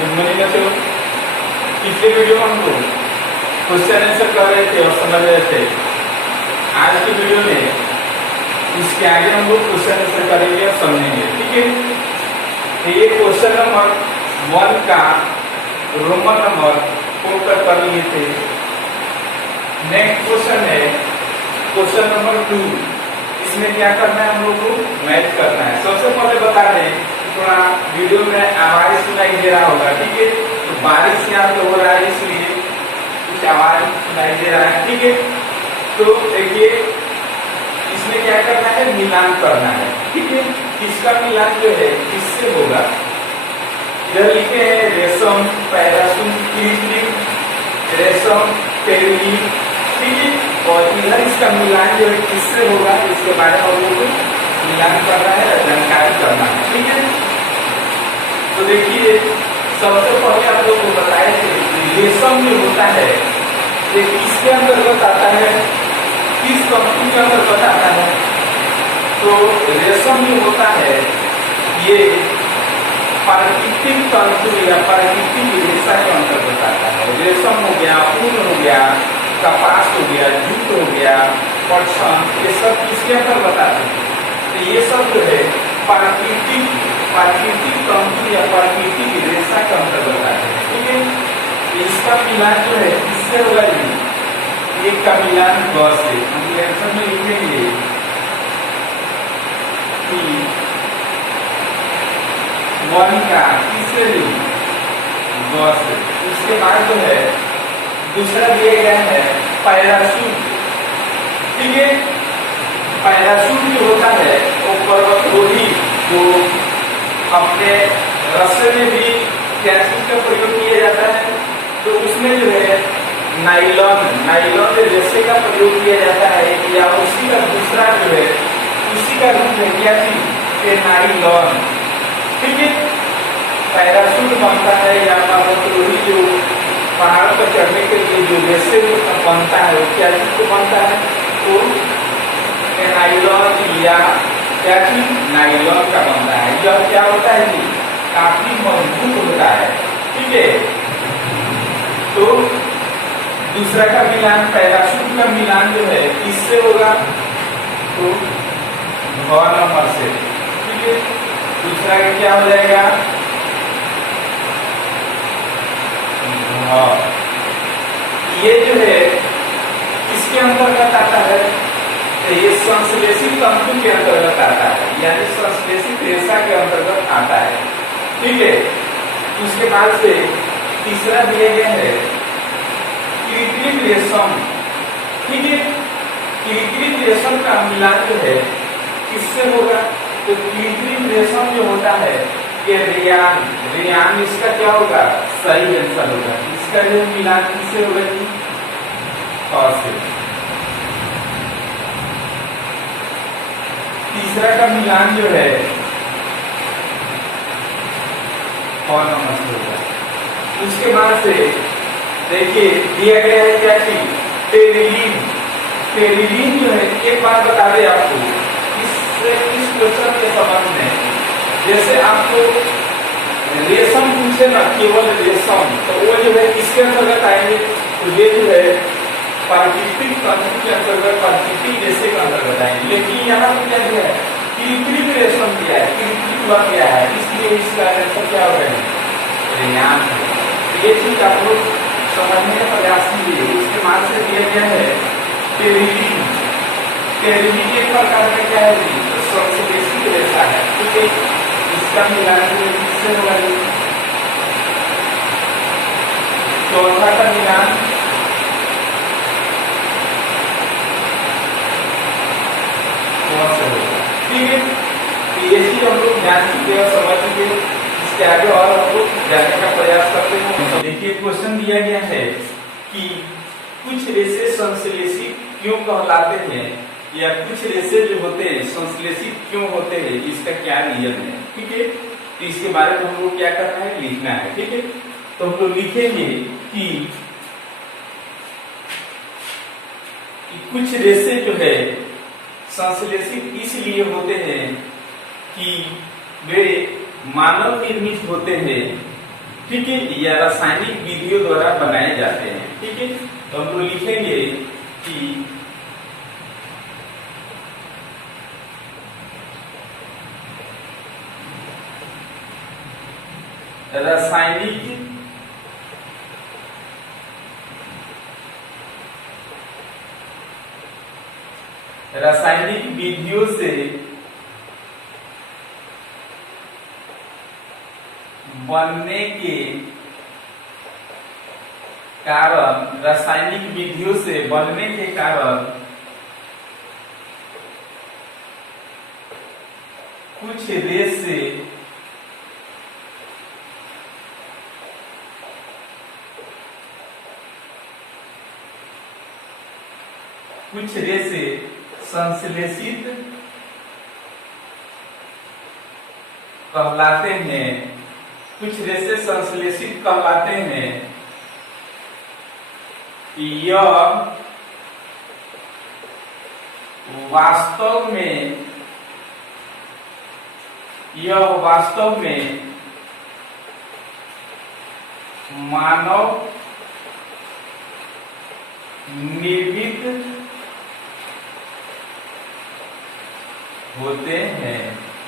तो पिछले वीडियो में हम लोग क्वेश्चन आंसर कर रहे थे और समझ रहे थे। आज की वीडियो में इसके आगे हम लोग क्वेश्चन आंसर करेंगे और समझेंगे, ठीक है। तो ये क्वेश्चन नंबर 1 का रोमन नंबर 4 तक कर लिए थे। नेक्स्ट क्वेश्चन है क्वेश्चन नंबर 2। इसमें क्या करना है, हम लोग को मैच करना है। सबसे पहले बता दें, थोड़ा वीडियो में आवाज सुनाई दे रहा होगा, ठीक है। तो बारिश यहाँ पे हो रहा है इसलिए कुछ आवाज सुनाई दे रहा है, ठीक है। तो देखिए इसमें क्या करना है, मिलान करना है, ठीक है। इसका मिलान जो है किससे होगा, इधर लिखे हैं रेशम, पैराशूट, क्रिस्टलिन, रेशम, पेरिलीन, ठीक है। और इधर इसका मिलान जो है किससे होगा, इसके बारे में हम लोग को मिलान करना है, जानकारी करना है, ठीक है। तो देखिए सबसे पहले आप लोग को बताए थे रेशम जो होता है ये किसके अंतर्गत आता है, किस कंपनी के अंतर्गत आता है। तो रेशम जो होता है ये प्राकृतिक तंतु या प्राकृतिक रेशा के अंतर्गत आता है। रेशम हो गया, ऊन हो गया, कपास हो गया, जूट हो गया, पटसन, ये सब किसके अंतर्गत आते हैं। तो ये सब जो है प्राकृतिक तंतु या प्राकृतिक रेशा के अंतर्गत आते हैं, ठीक है। तो इसका मिलान जो है किससे होगा, एक का मिलान ग से। हम आंसर में लिखेंगे कि 1 का किससे ग से। उसके बाद जो है दूसरा दिया गया है पैराशूट, ठीक है। पैराशूट जो होता है वो पर्वतारोही जो अपने रस्से में भी क्या चीज का प्रयोग किया जाता है, तो उसमें जो है नाइलॉन रेशे का प्रयोग किया जाता है, या उसी का दूसरा जो है उसी का रूप है क्या चीज, नाइलॉन, ठीक है। पैराशूट बनता है या पर्वतारोही जो पहाड़ पर चढ़ने के लिए जो रेशे बनता है वो क्या चीज को बनता है, तो नाइलॉन या क्या चीज नाइलॉन का बनता है। यह क्या होता है जी, काफी मजबूत होता है, ठीक है। तो दूसरा का मिलान पैराशूट का मिलान जो है किससे होगा, तो घ नंबर से, ठीक है। दूसरा का क्या हो जाएगा, ये जो है किसके अंतर्गत आता है, ये संश्लेषित तंतु के अंतर्गत आता है, यानी संश्लेषित रेशा के अंतर्गत आता है, ठीक है। उसके बाद से तीसरा दिया गया है कृत्रिम रेशम, ठीक है। कृत्रिम रेशम का मिलान जो है किससे होगा, तो कृत्रिम रेशम जो होता है ये रेयान इसका क्या होगा, सही आंसर होगा। इसका जो मिलान किससे होगा जी, क से। तीसरा का मिलान जो है क नंबर से होगा। उसके बाद से देखिए दिया गया है क्या चीज, पेरिलीन जो है, एक बात बता दें आपको इस क्वेश्चन के संबंध में, जैसे आपको रेशम पूछे ना, केवल रेशम, तो वो जो है इसके अंतर्गत आएंगे। तो ये जो है प्राकृतिक तंतु के अंतर्गत प्राकृतिक रेशे के अंतर्गत आएंगे। लेकिन यहाँ पे क्या दिया है, कृत्रिम रेशम दिया है, कृत्रिम हुआ गया है, इसलिए इसका आंसर क्या हो रहा है, रेयान है। ये चीज आप लोग समझने का प्रयास कीजिए। उसके बाद से दिया गया है पेरिलीन। पेरिलीन एक प्रकार का क्या है, संश्लेषित रेशा है, ठीक है। इसका मिलान किससे होगा, चौथा का मिलान से होगा, ठीक है। ये चीज हम लोग जान चुके हैं, समझ चुके हैं। इसके आगे और हम लोग जानने का प्रयास करते हैं। देखिए क्वेश्चन दिया गया है कि कुछ रेशे संश्लेषित क्यों कहलाते हैं, या कुछ रेशे जो होते हैं संश्लेषित क्यों होते हैं, इसका क्या रीजन है, ठीक है। तो इसके बारे में हम लोग क्या करना है, लिखना है, ठीक है। तो हम लोग लिखेंगे कि कुछ रेशे जो है संश्लेषित इसलिए होते हैं कि वे मानव निर्मित होते हैं, ठीक है, या रासायनिक विधियों द्वारा बनाए जाते हैं। ठीक है, तो हम लोग लिखेंगे कि रासायनिक विधियों से बनने के कारण, रासायनिक विधियों से बनने के कारण कुछ रेशे संश्लेषित कहलाते हैं, कुछ रेशे संश्लेषित कहलाते हैं। यह वास्तव में मानव निर्मित होते हैं।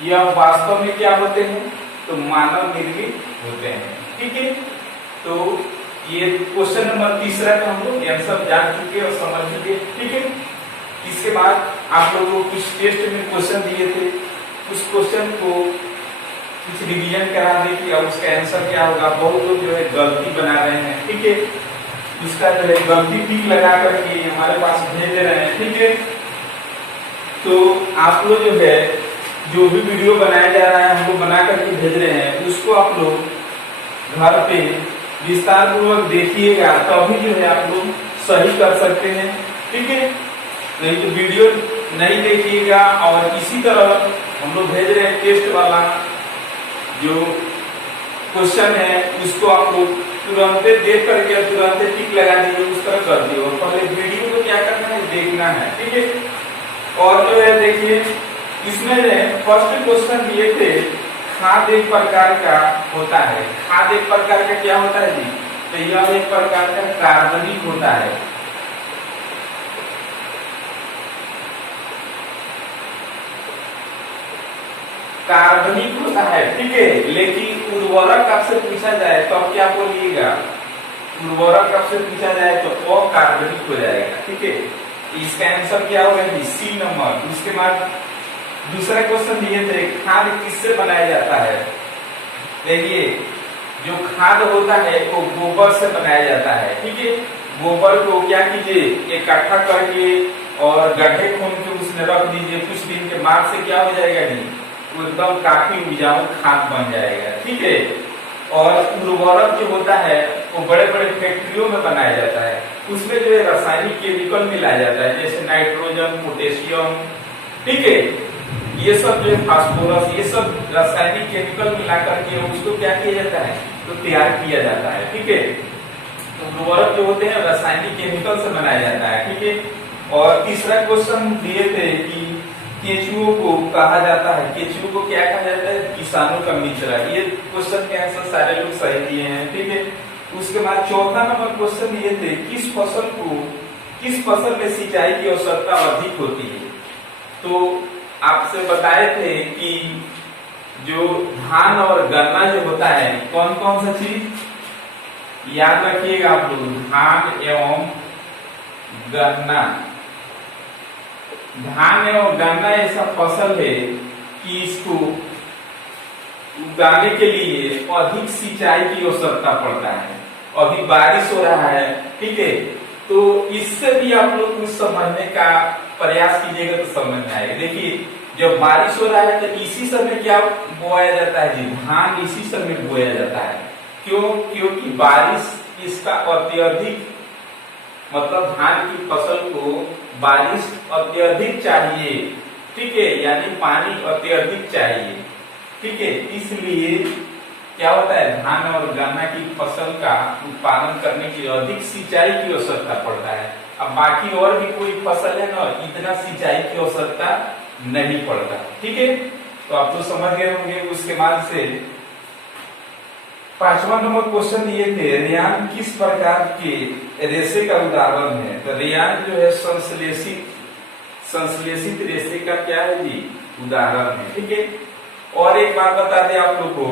यह वास्तव में क्या होते हैं? तो मानव निर्मित होते हैं। ठीक है, तो ये क्वेश्चन नंबर 3 का हम लोग आंसर जान चुके और समझ चुके। ठीक है, इसके बाद आप लोगों को कुछ टेस्ट में क्वेश्चन दिए थे, उस क्वेश्चन को कुछ रिवीजन करा दे कि अब उसका आंसर क्या होगा। बहुत लोग जो है गलती बना रहे हैं। ठीक है, उसका जो है गलती टिक लगा करके हमारे पास भेज रहे हैं। ठीक है, तो आप लोग जो है जो भी वीडियो बनाया जा रहा है हम लोग बना करके भेज रहे हैं, उसको आप लोग घर पे विस्तार पूर्वक देखिएगा, तभी जो है आप लोग सही कर सकते हैं। ठीक है, नहीं तो वीडियो नहीं देखिएगा और इसी तरह हम लोग भेज रहे हैं टेस्ट वाला जो क्वेश्चन है उसको आप लोग तुरंत देख करके तुरंत टिक लगा दीजिए, उस तरह कर दिए। और पहले वीडियो को क्या करना है, देखना है। ठीक है, और जो है देखिए इसमें फर्स्ट क्वेश्चन दिए थे, खाद एक प्रकार का होता है। खाद एक प्रकार का क्या होता है जी? तो यह एक प्रकार का कार्बनिक होता है। कार्बनिक होता है। ठीक है, लेकिन उर्वरक आपसे पूछा जाए तो आप क्या बोलिएगा? उर्वरक आपसे पूछा जाए तो अकार्बनिक हो जाएगा। ठीक है, इसका आंसर क्या होगा जी? सी नंबर। उसके बाद दूसरा क्वेश्चन दिए थे, खाद किससे बनाया जाता है? देखिए जो खाद होता है वो गोबर से बनाया जाता है। ठीक है, गोबर को क्या कीजिए, इकट्ठा करके और गड्ढे खोद के उसमें रख दीजिए। कुछ दिन के बाद से क्या हो जाएगा जी? वो एकदम काफी उपजाऊ खाद बन जाएगा। ठीक है, और उर्वरक जो होता है वो बड़े बड़े फैक्ट्रियों में बनाया जाता है। उसमें जो है रासायनिक केमिकल मिलाया जाता है, जैसे नाइट्रोजन, पोटेशियम। ठीक है, ये सब जो है फास्फोरस, ये सब रासायनिक केमिकल मिला करके उसको क्या किया जाता है? तो तैयार किया जाता है। ठीक है, तो उर्वरक जो होते हैं रासायनिक केमिकल से बनाया जाता है। ठीक है, और तीसरा क्वेश्चन दिए थे कि केचुओं को कहा जाता है, केचुओं को क्या कहा जाता है? किसानों का मित्र। ये क्वेश्चन के आंसर सारे लोग सही दिए हैं। ठीक है, उसके बाद चौथा नंबर क्वेश्चन दिए थे, किस फसल में सिंचाई की आवश्यकता अधिक होती है? तो आपसे बताए थे कि जो धान और गन्ना जो होता है, कौन कौन सा चीज याद रखिएगा आप लोग, धान एवं गन्ना। धान एवं गन्ना ऐसा फसल है कि इसको उगाने के लिए अधिक सिंचाई की आवश्यकता पड़ता है। अभी बारिश हो रहा है। ठीक है, तो इससे भी आप लोग कुछ समझने का प्रयास कीजिएगा तो समझ में आएगा। देखिए जब बारिश हो रहा है तो इसी समय क्या बोया जाता है जी? धान इसी समय बोया जाता है। क्यों? क्योंकि बारिश इसका अत्यधिक, मतलब धान की फसल को बारिश अत्यधिक चाहिए। ठीक है, यानी पानी अत्यधिक चाहिए। ठीक है, इसलिए क्या होता है, धान और गन्ना की फसल का उत्पादन करने के लिए अधिक सिंचाई की आवश्यकता पड़ता है। अब बाकी और भी कोई फसल है ना, इतना सिंचाई की आवश्यकता नहीं पड़ता। ठीक है, तो आप तो समझ गए होंगे। उसके बाद से 5वां नंबर क्वेश्चन ये थे, रेयान किस प्रकार के रेशे का उदाहरण है? तो रेयान जो है संश्लेषित रेशे का क्या है जी? उदाहरण है। ठीक है। और एक बात बता दें आप लोग को,